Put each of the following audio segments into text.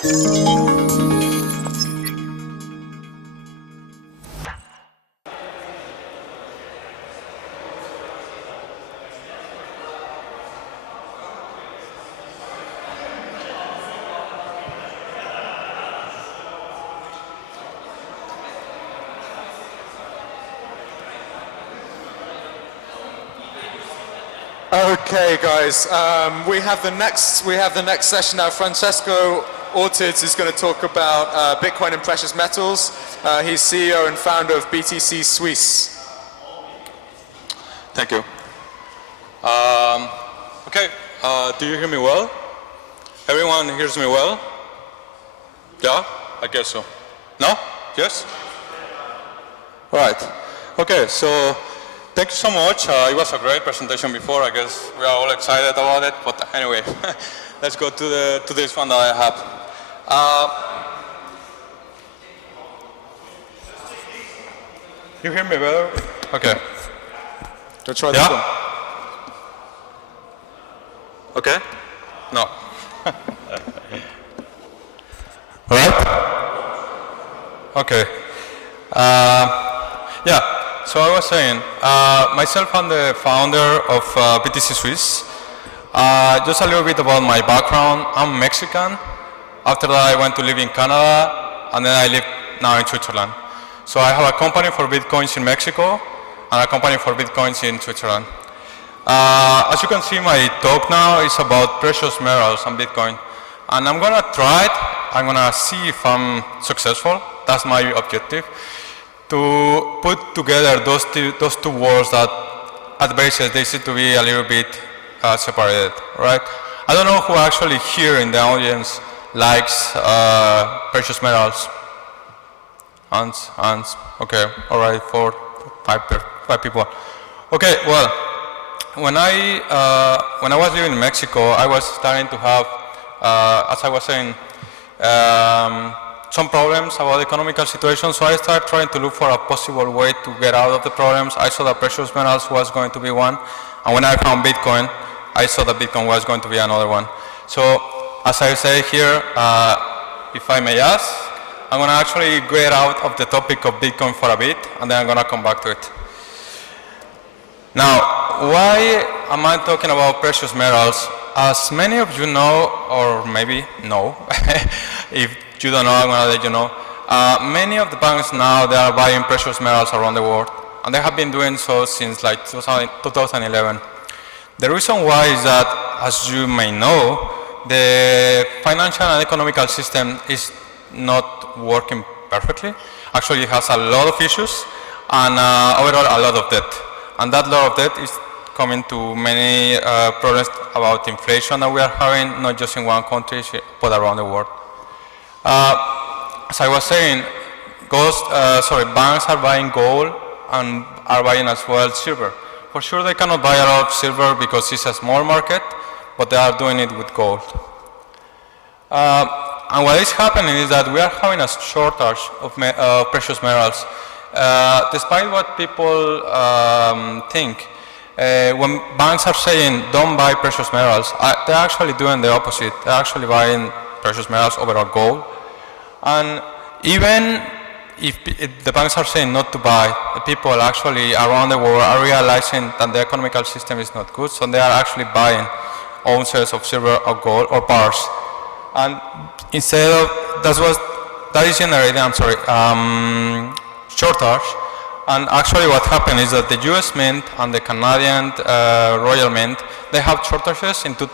Okay, guys, we have the next session now. Francesco Ortiz is going to talk about Bitcoin and precious metals. He's CEO and founder of BTC Suisse. Thank you. Okay, do you hear me well? Everyone hears me well? Yeah, I guess so. No? Yes? All right. Okay, so thank you so much. It was a great presentation before. I guess we are all excited about it. But anyway, let's go to this one that I have. You hear me better? Okay. Let's try this one. Okay? No. All right? Okay. Yeah. So I was saying, myself, I'm the founder of BTC Suisse. Just a little bit about my background. I'm Mexican. After that, I went to live in Canada, and then I live now in Switzerland. So I have a company for Bitcoins in Mexico, and a company for Bitcoins in Switzerland. As you can see, my talk now is about precious metals and Bitcoin. And I'm gonna try it. I'm gonna see if I'm successful. That's my objective. To put together those two worlds that at the basis they seem to be a little bit separated, right? I don't know who actually here in the audience likes precious metals. Hands, okay, all right, 4, 5 people. Okay, well, when I was living in Mexico, I was starting to have, as I was saying, some problems about the economical situation, so I started trying to look for a possible way to get out of the problems. I saw that precious metals was going to be one, and when I found Bitcoin, I saw that Bitcoin was going to be another one. So, as I say here, if I may ask, I'm going to actually get out of the topic of Bitcoin for a bit, and then I'm going to come back to it. Now, why am I talking about precious metals? As many of you know, or maybe know, if you don't know, I'm going to let you know, many of the banks now, they are buying precious metals around the world, and they have been doing so since like 2011. The reason why is that, as you may know, the financial and economical system is not working perfectly. Actually, it has a lot of issues, and overall a lot of debt. And that lot of debt is coming to many problems about inflation that we are having, not just in one country, but around the world. As I was saying, banks are buying gold and are buying as well silver. For sure they cannot buy a lot of silver because it's a small market, but they are doing it with gold. And what is happening is that we are having a shortage of precious metals. Despite what people think, when banks are saying don't buy precious metals, they're actually doing the opposite. They're actually buying precious metals over gold. And even if the banks are saying not to buy, the people actually around the world are realizing that the economical system is not good, so they are actually buying ounces of silver or gold or bars. And instead of, that is generating, shortage. And actually what happened is that the US Mint and the Canadian Royal Mint, they have shortages in 13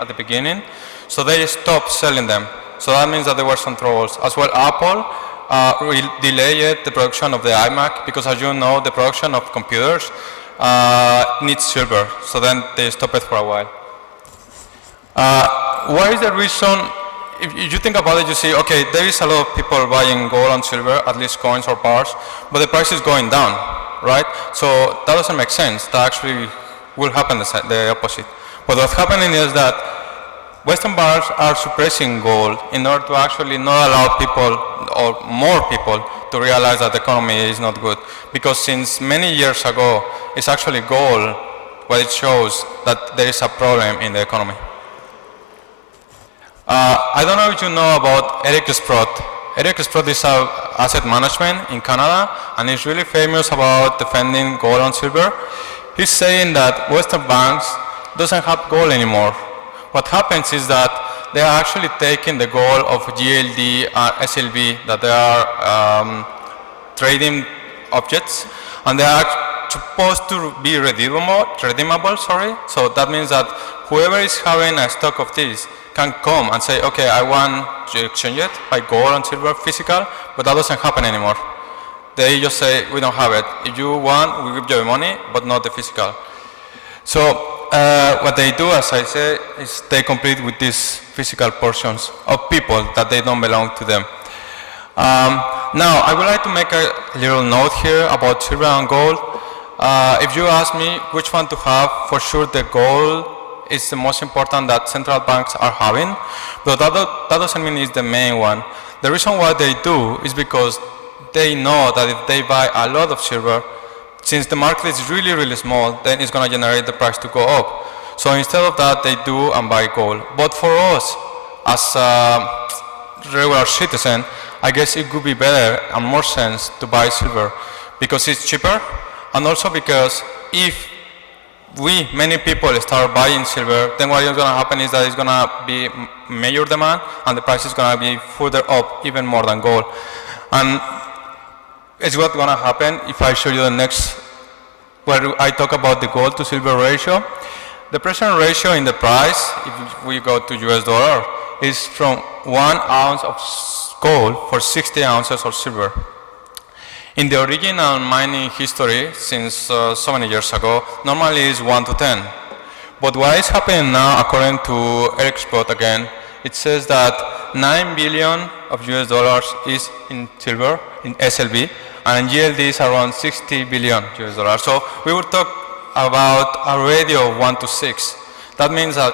at the beginning, so they stopped selling them. So that means that there were some troubles. As well, Apple delayed the production of the iMac because, as you know, the production of computers needs silver, so then they stopped it for a while. What is the reason? If you think about it, you see, okay, there is a lot of people buying gold and silver, at least coins or bars, but the price is going down, right? So that doesn't make sense. That actually will happen the opposite. But what's happening is that Western banks are suppressing gold in order to actually not allow people, or more people, to realize that the economy is not good. Because since many years ago, it's actually gold what it shows that there is a problem in the economy. I don't know if you know about Eric Sprott. Eric Sprott is a asset management in Canada, and he's really famous about defending gold and silver. He's saying that Western banks doesn't have gold anymore. What happens is that they are actually taking the gold of GLD and SLV, that they are trading objects, and they are supposed to be redeemable. So that means that whoever is having a stock of this can come and say, okay, I want to exchange it by gold and silver physical, but that doesn't happen anymore. They just say, we don't have it. If you want, we give you the money, but not the physical. So what they do, as I say, is they complete with these physical portions of people that they don't belong to them. Now, I would like to make a little note here about silver and gold. If you ask me which one to have, for sure the gold is the most important that central banks are having, but that doesn't mean it's the main one. The reason why they do is because they know that if they buy a lot of silver, since the market is really, really small, then it's going to generate the price to go up. So instead of that, they do and buy gold. But for us, as a regular citizen, I guess it could be better and more sense to buy silver because it's cheaper, and also because if many people start buying silver, then what is going to happen is that it's going to be major demand and the price is going to be further up, even more than gold. And it's what's going to happen if I show you the next, where I talk about the gold to silver ratio. The present ratio in the price, if we go to US dollar, is from 1 ounce of gold for 60 ounces of silver. In the original mining history, since so many years ago, normally is 1 to 10. But what is happening now, according to Eric Sprott again, it says that 9 billion of US dollars is in silver, in SLV, and in GLD is around 60 billion US dollars. So we will talk about a ratio of 1 to 6. That means that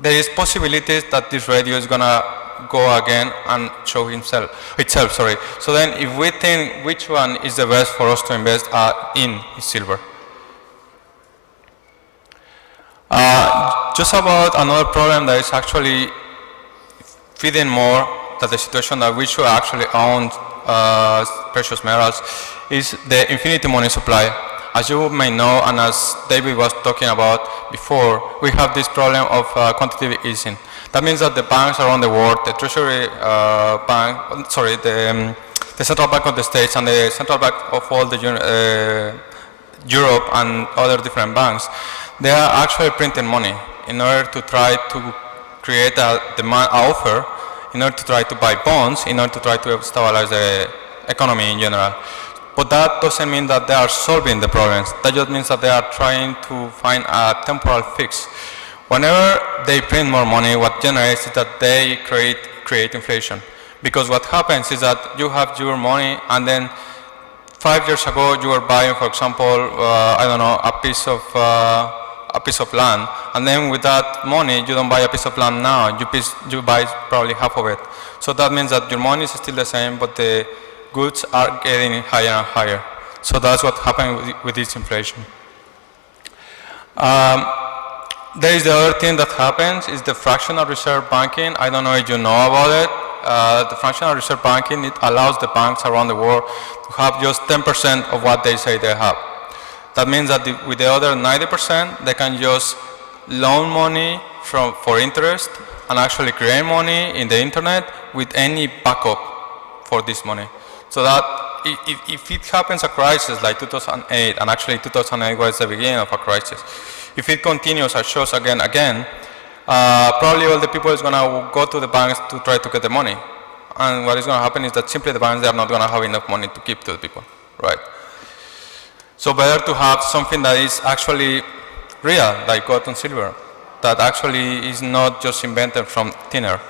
there is possibilities that this ratio is going to go again and show itself. So then if we think which one is the best for us to invest in is silver. Just about another problem that is actually feeding more that the situation that we should actually own precious metals is the infinity money supply. As you may know, and as David was talking about before, we have this problem of quantitative easing. That means that the banks around the world, the Treasury the Central Bank of the States and the Central Bank of all the Europe and other different banks, they are actually printing money in order to try to create a demand offer, in order to try to buy bonds, in order to try to stabilize the economy in general. But that doesn't mean that they are solving the problems. That just means that they are trying to find a temporal fix. Whenever they print more money, what generates is that they create inflation. Because what happens is that you have your money, and then 5 years ago you were buying, for example, a piece of land, and then with that money you don't buy a piece of land now. You buy probably half of it. So that means that your money is still the same, but the goods are getting higher and higher. So that's what happened with this inflation. There is the other thing that happens is the fractional reserve banking. I don't know if you know about it. The fractional reserve banking, it allows the banks around the world to have just 10% of what they say they have. That means that with the other 90%, they can just loan money for interest and actually create money in the internet with any backup for this money. So that if it happens a crisis like 2008, and actually 2008 was the beginning of a crisis, if it continues and shows again, probably all the people is going to go to the banks to try to get the money. And what is going to happen is that simply the banks, they are not going to have enough money to give to the people, right? So better to have something that is actually real, like gold and silver, that actually is not just invented from thin air.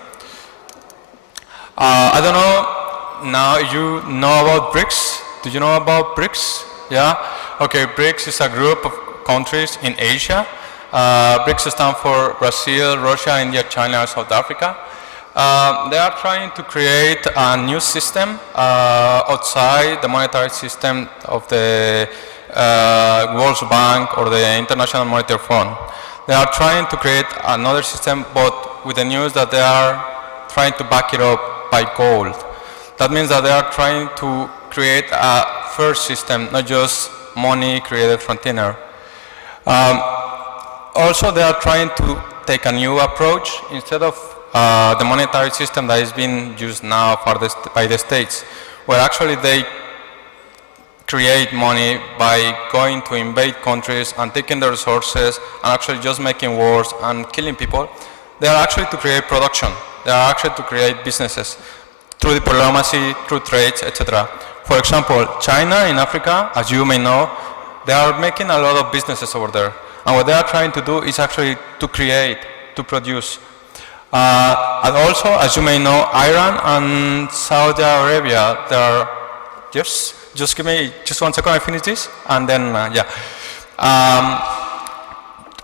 I don't know, now you know about BRICS. Do you know about BRICS? Yeah? Okay, BRICS is a group of countries in Asia. BRICS stand for Brazil, Russia, India, China, and South Africa. They are trying to create a new system outside the monetary system of the World Bank or the International Monetary Fund. They are trying to create another system, but with the news that they are trying to back it up by gold. That means that they are trying to create a fair system, not just money created from thin air. Also, they are trying to take a new approach instead of the monetary system that is being used now by the states, where actually they create money by going to invade countries and taking the resources and actually just making wars and killing people. They are actually to create production. They are actually to create businesses through diplomacy, through trades, etc. For example, China in Africa, as you may know, they are making a lot of businesses over there. And what they are trying to do is actually to create, to produce. And also, as you may know, Iran and Saudi Arabia, they are, yes? Just give me just 1 second, I finish this, and then, yeah.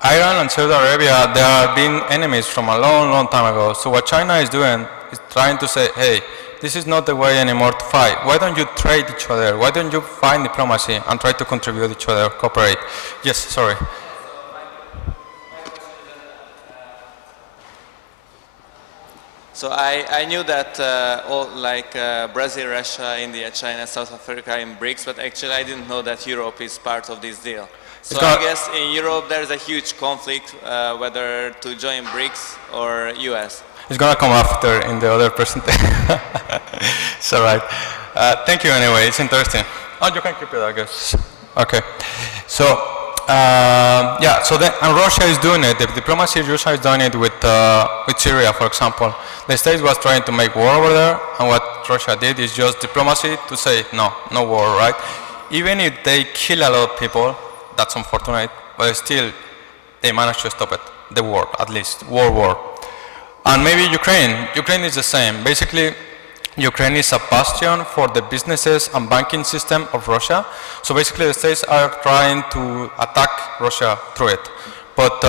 Iran and Saudi Arabia, they are being enemies from a long, long time ago. So what China is doing is trying to say, hey, this is not the way anymore to fight. Why don't you trade each other? Why don't you find diplomacy and try to contribute each other, cooperate? Yes, sorry. So I knew that all like Brazil, Russia, India, China, South Africa in BRICS, but actually I didn't know that Europe is part of this deal. So I guess in Europe there's a huge conflict whether to join BRICS or US. It's gonna come after in the other presentation. It's all right. Thank you anyway, it's interesting. Oh, you can keep it, I guess. Okay. So, yeah, so then, and Russia is doing it. The diplomacy Russia is doing it with Syria, for example. The States was trying to make war over there, and what Russia did is just diplomacy to say, no, no war, right? Even if they kill a lot of people, that's unfortunate, but still, they managed to stop it, the war, at least, war. And maybe Ukraine is the same. Basically, Ukraine is a bastion for the businesses and banking system of Russia. So basically the states are trying to attack Russia through it. But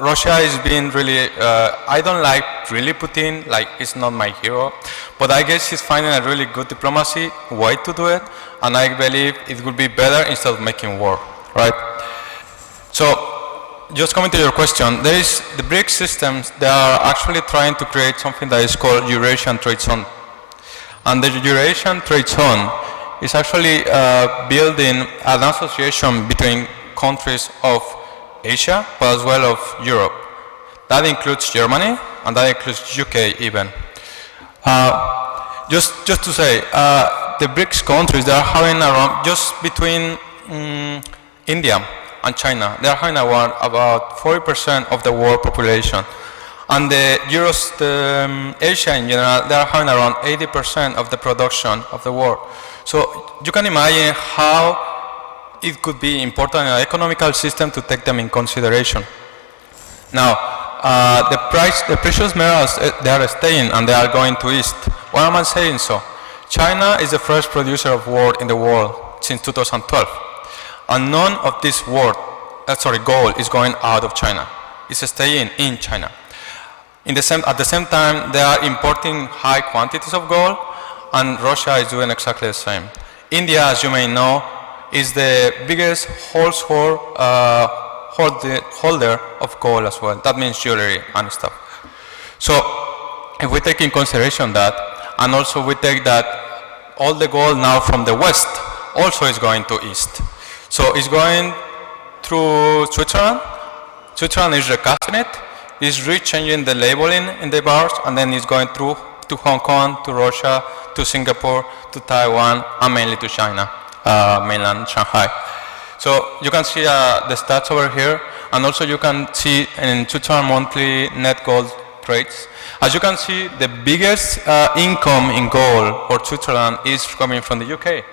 Russia is being really, I don't like really Putin, like he's not my hero, but I guess he's finding a really good diplomacy way to do it, and I believe it would be better instead of making war, right? So, just coming to your question, there is the BRICS systems, they are actually trying to create something that is called Eurasian Trade Zone. And the Eurasian Trade Zone is actually building an association between countries of Asia, but as well of Europe. That includes Germany, and that includes UK even. Just to say, the BRICS countries, they are having around, just between India and China, they are having about 40% of the world population. And the Asia in general, they are having around 80% of the production of the world. So you can imagine how it could be important in an economical system to take them in consideration. Now, the precious metals, they are staying and they are going to east. Why am I saying so? China is the first producer of gold in the world since 2012. And none of this gold is going out of China. It's staying in China. At the same time, they are importing high quantities of gold, and Russia is doing exactly the same. India, as you may know, is the biggest holder of gold as well. That means jewelry and stuff. So, if we take in consideration that, and also we take that all the gold now from the west also is going to east. So it's going through Switzerland. Switzerland is recasting it. It's rechanging the labeling in the bars, and then it's going through to Hong Kong, to Russia, to Singapore, to Taiwan, and mainly to China, mainland Shanghai. So you can see the stats over here, and also you can see in Switzerland monthly net gold trades. As you can see, the biggest income in gold for Switzerland is coming from the UK,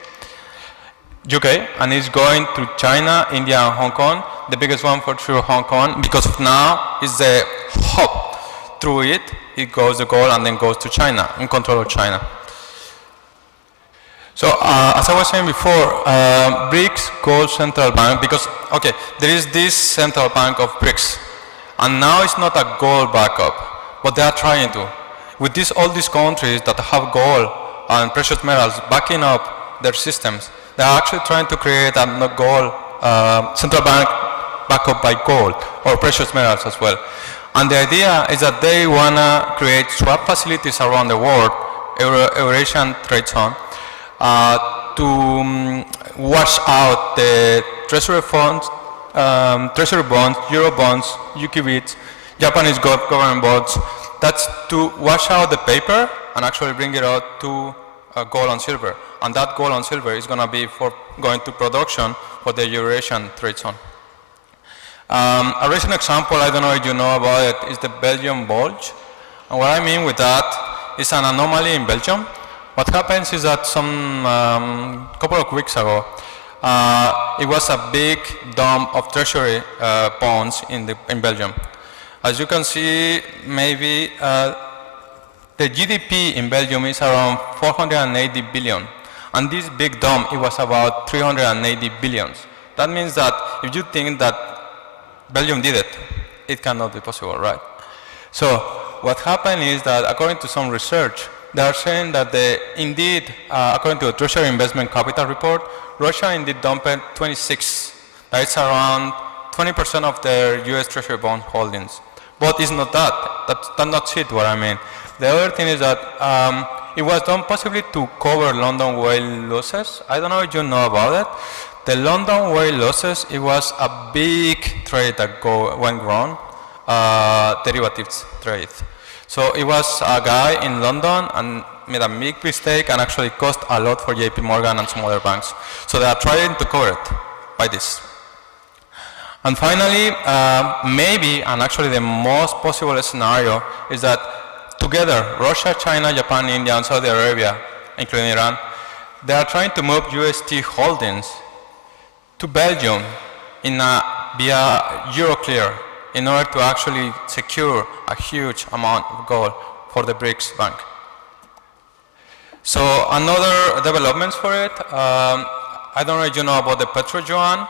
and it's going to China, India, and Hong Kong. The biggest one for sure, Hong Kong, because now is the hub. Through it, it goes the gold and then goes to China, in control of China. So, as I was saying before, BRICS Gold Central Bank, because, okay, there is this central bank of BRICS, and now it's not a gold backup, but they are trying to. With all these countries that have gold and precious metals backing up their systems, they are actually trying to create a gold central bank backup by gold or precious metals as well. And the idea is that they want to create swap facilities around the world, Eurasian trade zone, to wash out the treasury funds, treasury bonds, euro bonds, UK bonds, Japanese government bonds. That's to wash out the paper and actually bring it out to gold and silver. And that gold and silver is going to be for going to production for the Eurasian trade zone. A recent example, I don't know if you know about it, is the Belgium bulge. And what I mean with that is an anomaly in Belgium. What happens is that some couple of weeks ago, it was a big dome of treasury bonds in Belgium. As you can see, maybe the GDP in Belgium is around 480 billion. And this big dome, it was about 380 billions. That means that if you think that Belgium did it, it cannot be possible, right? So what happened is that according to some research, they are saying that indeed, according to the Treasury Investment Capital Report, Russia indeed dumped 26. That's around 20% of their US Treasury bond holdings. But it's not that. That's not it, what I mean. The other thing is that it was done possibly to cover London whale losses. I don't know if you know about it. The London whale losses, it was a big trade that went wrong, derivatives trade. So it was a guy in London and made a big mistake and actually cost a lot for JP Morgan and some other banks. So they are trying to cover it by this. And finally, maybe, and actually the most possible scenario is that together, Russia, China, Japan, India, and Saudi Arabia, including Iran, they are trying to move UST holdings to Belgium via Euroclear in order to actually secure a huge amount of gold for the BRICS Bank. So another developments for it, I don't know if you know about the Petro Yuan.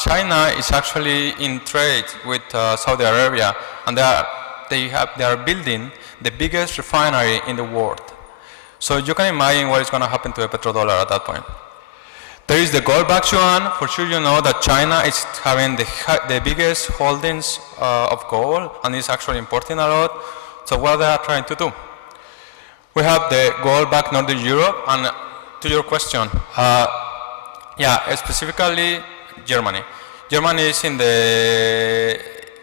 China is actually in trade with Saudi Arabia, and they are building the biggest refinery in the world. So you can imagine what is going to happen to the petrodollar at that point. There is the gold-backed yuan. For sure you know that China is having the biggest holdings of gold and is actually importing a lot. So what they are trying to do? We have the gold-backed Northern Europe, and to your question, specifically Germany. Germany is in the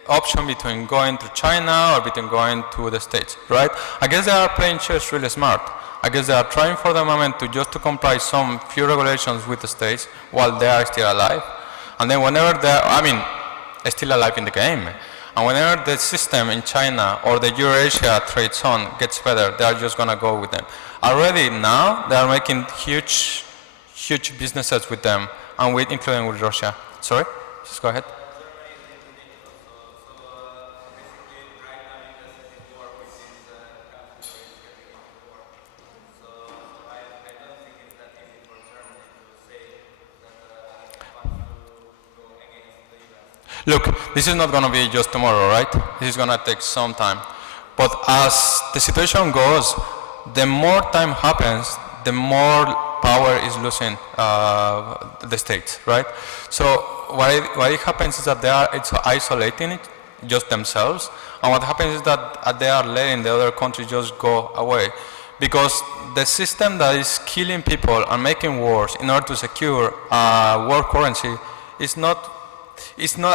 option between going to China or between going to the States, right? I guess they are playing chess really smart. I guess they are trying for the moment to just to comply some few regulations with the States while they are still alive. And then whenever they're still alive in the game, and whenever the system in China or the Eurasia trade zone gets better, they are just gonna go with them. Already now, they are making huge businesses with them, and including with Russia. Sorry, just go ahead. Look, this is not going to be just tomorrow, right? This is going to take some time. But as the situation goes, the more time happens, the more power is losing the states, right? So what it happens is that it's isolating it, just themselves, and what happens is that they are letting the other countries just go away. Because the system that is killing people and making wars in order to secure world currency is not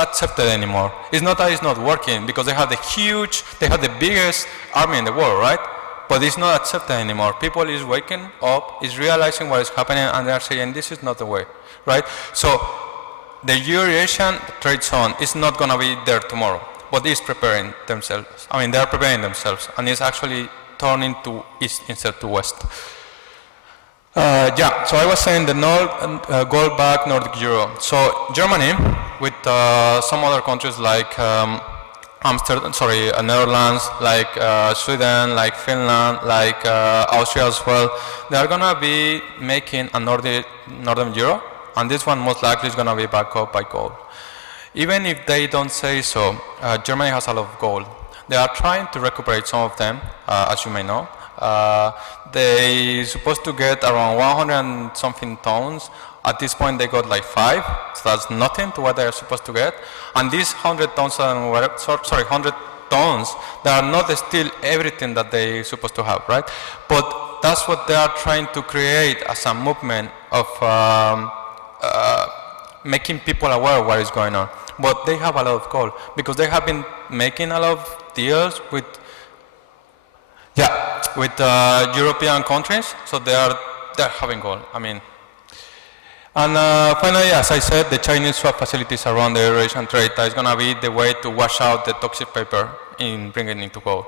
accepted anymore. It's not that it's not working, because they have the biggest army in the world, right? But it's not accepted anymore. People is waking up, is realizing what is happening, and they are saying this is not the way, right? So the Eurasian trade zone is not going to be there tomorrow, but it's preparing themselves. I mean, they are preparing themselves, and it's actually turning to east instead to west. So I was saying the gold-backed Nordic euro. So Germany, with some other countries like Netherlands, like Sweden, like Finland, like Austria as well, they are going to be making a Northern euro, and this one most likely is going to be backed up by gold. Even if they don't say so, Germany has a lot of gold. They are trying to recuperate some of them, as you may know. They supposed to get around 100 and something tons At this point, they got like 5, so that's nothing to what they are supposed to get. And these 100 tons, 100 tons, they are not still everything that they're supposed to have, right? But that's what they are trying to create as a movement of making people aware of what is going on. But they have a lot of gold because they have been making a lot of deals with European countries, so they're having gold. I mean, and finally, as I said, the Chinese swap facilities around the Eurasian trade, that is going to be the way to wash out the toxic paper in bringing it into gold.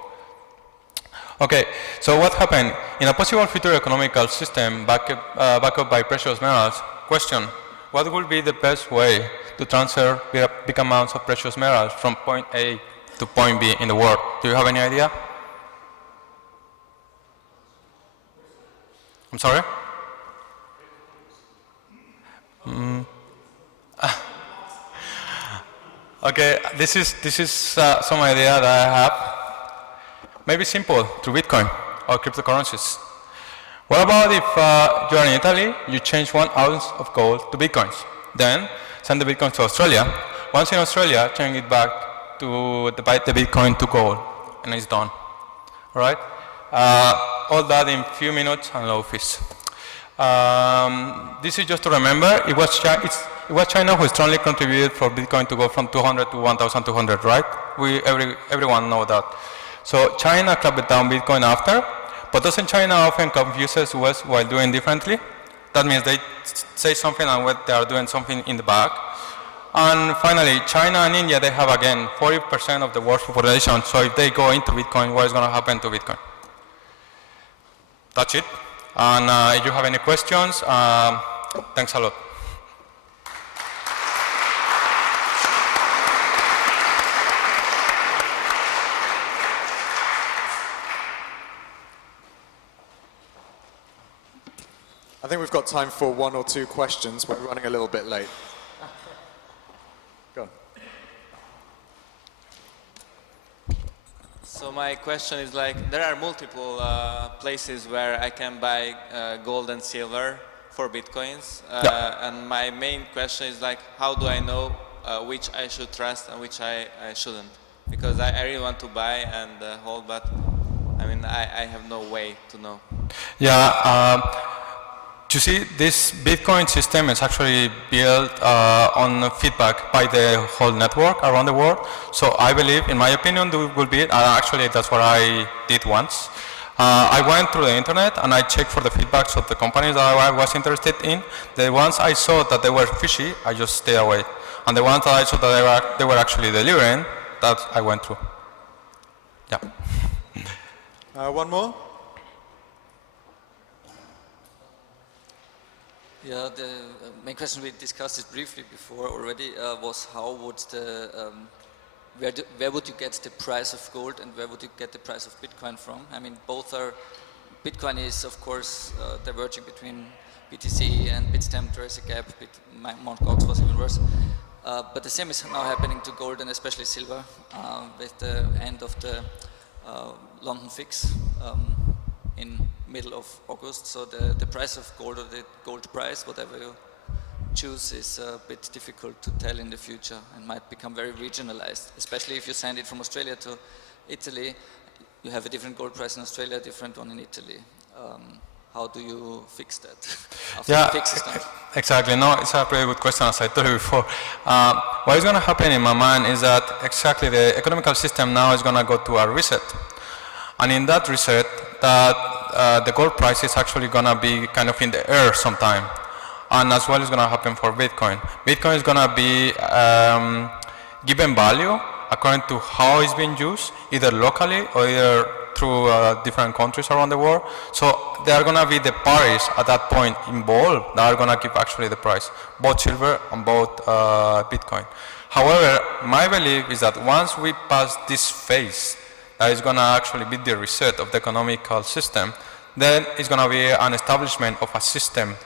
Okay, so what happened? In a possible future economical system backed up by precious metals, question, what would be the best way to transfer big amounts of precious metals from point A to point B in the world? Do you have any idea? I'm sorry? Okay, this is some idea that I have. Maybe simple, through Bitcoin or cryptocurrencies. What about if you are in Italy, you change 1 ounce of gold to Bitcoins, then send the Bitcoin to Australia. Once in Australia, change it back to the Bitcoin to gold, and it's done. All right? All that in few minutes and low fees. This is just to remember, it was China who strongly contributed for Bitcoin to go from 200 to 1,200, right? Everyone know that. So China clamped down Bitcoin after, but doesn't China often confuses us while doing differently? That means they say something and what they are doing something in the back. And finally, China and India, they have again 40% of the world's population, so if they go into Bitcoin, what is going to happen to Bitcoin? That's it. And if you have any questions, thanks a lot. I think we've got time for 1 or 2 questions. We're running a little bit late. Go on. So my question is like, there are multiple places where I can buy gold and silver for Bitcoins. And my main question is like, how do I know which I should trust and which I shouldn't? Because I really want to buy and hold, but I mean, I have no way to know. Yeah. You see, this Bitcoin system is actually built on feedback by the whole network around the world. So I believe, in my opinion, it will be, actually that's what I did once. I went through the internet and I checked for the feedbacks of the companies that I was interested in. The ones I saw that they were fishy, I just stayed away. And the ones that I saw that they were actually delivering, that I went through. Yeah. One more? Yeah, the main question, we discussed it briefly before already, was how would where would you get the price of gold and where would you get the price of Bitcoin from? I mean, both are, Bitcoin is of course diverging between BTC and Bitstamp. There is a gap, Mt. Gox was even worse. But the same is now happening to gold and especially silver with the end of the London fix in middle of August, so the price of gold or the gold price, whatever you choose, is a bit difficult to tell in the future and might become very regionalized, especially if you send it from Australia to Italy. You have a different gold price in Australia, a different one in Italy. How do you fix that after the fix is done? Exactly. No, it's a pretty good question, as I told you before. What is going to happen in my mind is that exactly the economical system now is going to go to a reset. And in that reset, the gold price is actually going to be kind of in the air sometime. And as well is going to happen for Bitcoin. Bitcoin is going to be given value according to how it's being used, either locally or either through different countries around the world. So there are going to be the parties at that point involved that are going to give actually the price, both silver and both Bitcoin. However, my belief is that once we pass this phase, that is going to actually be the reset of the economical system, then it's going to be an establishment of a system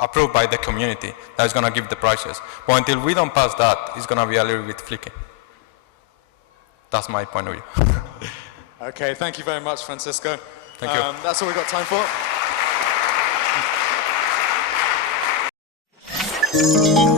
approved by the community that is going to give the prices. But until we don't pass that, it's going to be a little bit flicky. That's my point of view. Okay, thank you very much, Francisco. Thank you. That's all we've got time for. Bye.